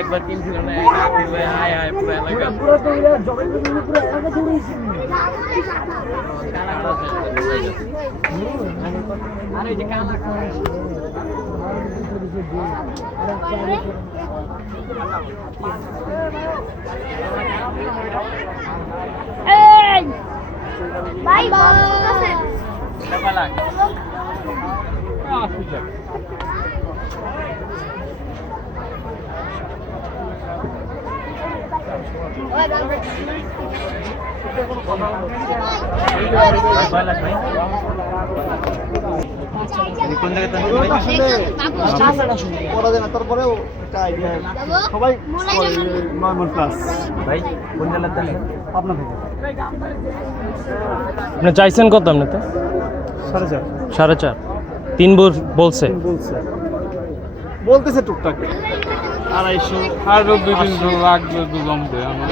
একবার কিনছিল না হায় হায় পুরো এলাকা আরে যে কালা এই বাই বাই কপালা তারপরেও সবাই 9 মণ প্লাস ভাই কোন জেলার তাহলে আপনার থেকে আপনি চাইছেন কত আপনাতে 4.5 4.5 3 বলছে বলতেছে টুকটাক 250 আর 2-3 লাগবে তো জমতে আমার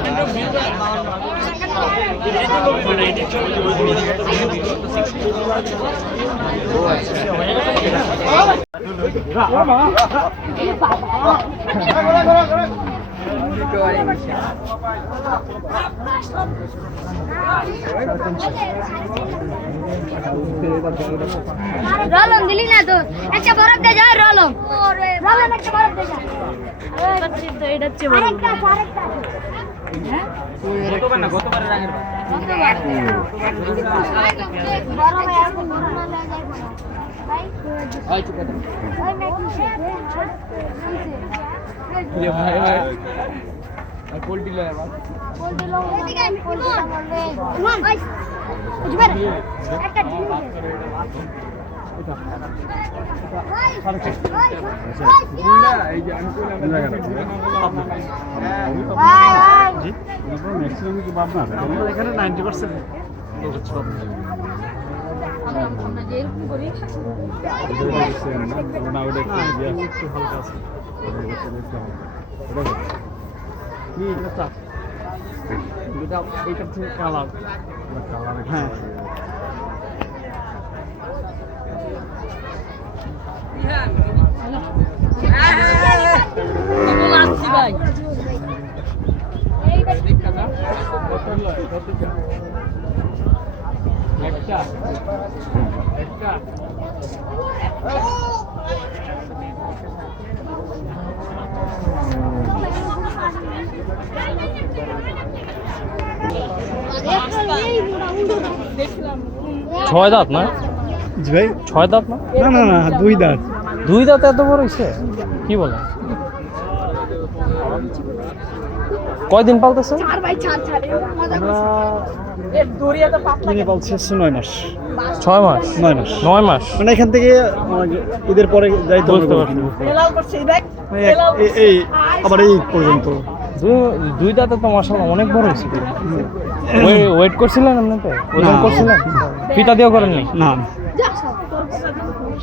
রলম দিলি না তো একটা বরফ দে যা রলম রলম একটা বরফ দে যা এটা হচ্ছে আরেকটা হ্যাঁ গতবার না গতবারের আগের বরফ এখন বরফ না লাগে ভাই ভাই চুপ কর ভাই ये भाई भाई पोल्ट्री लो यार পোল্ট্রি লোক এদিকে পোল্ট্রি বলবে মান ভাই বুঝবে একটা জিনিস এই যে আমি জি ম্যাক্সিমাম কি বাদ না এখানে 90% হ্যাঁ ছয় দাঁত না জি ভাই 6 দাঁত না না না না 2 দাঁত 2 দাঁত এত বড় হইছে কি বলে কয়দিন পালতেছে চার ভাই ছাড় ছাড় মজা কিনে বলছে 9 মাস 6 মাস 9 মাস 9 মাস মানে এখান থেকে ঈদের পরে যাইতে বুঝতে হবে পারছি এই আবার এই পর্যন্ত দুই দাঁতে তো মাশাআল্লাহ অনেক বড় হয়েছে ওয়েট করছিলেন আপনি তো ওজন না। করছিলেন ফিতা দিয়েও করেন নাই না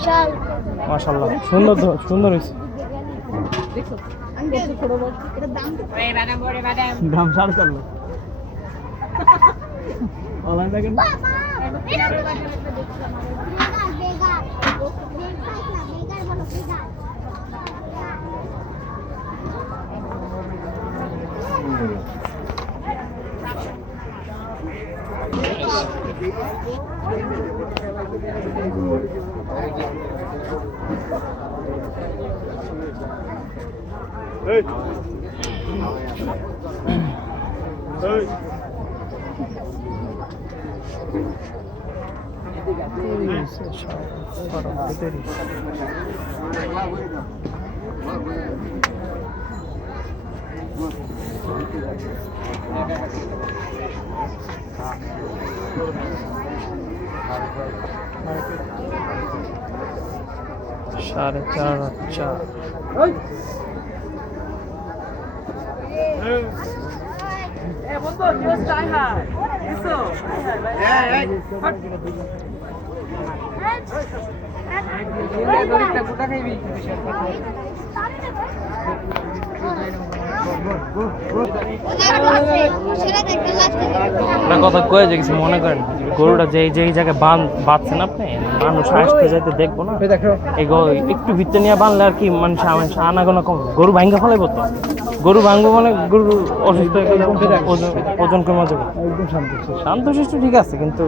শাল মাশাআল্লাহ সুন্দর সুন্দর হয়েছে দাম 4.5 লাখ অনলাইন দেখেন সাড়ে চার আচ্ছা বন্ধু নিউজ টাইম হ্যাঁ আপনার কথা কয়ে যে কিছু মনে করেন গরুটা যে যেই জায়গায় বাঁধছেন আপনি মানুষ আসতে যাইতে দেখবো না এই একটু ভিতরে নিয়ে বাঁধলে আর কি মানুষ আনাগোনা কম গরু ভাঙ্গা ফেলাইবো তো গরু ভাঙবো মানে গরু অসুস্থ হয়ে গেলে ওজন কমে যাবে একদম শান্ত শান্তশিষ্ট ঠিক আছে কিন্তু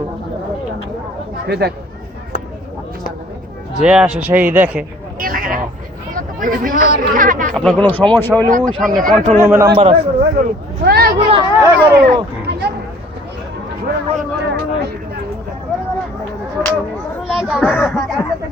যে আসে সেই দেখে আপনার কোনো সমস্যা হলে ওই সামনে কন্ট্রোল রুমে নাম্বার আছে গরু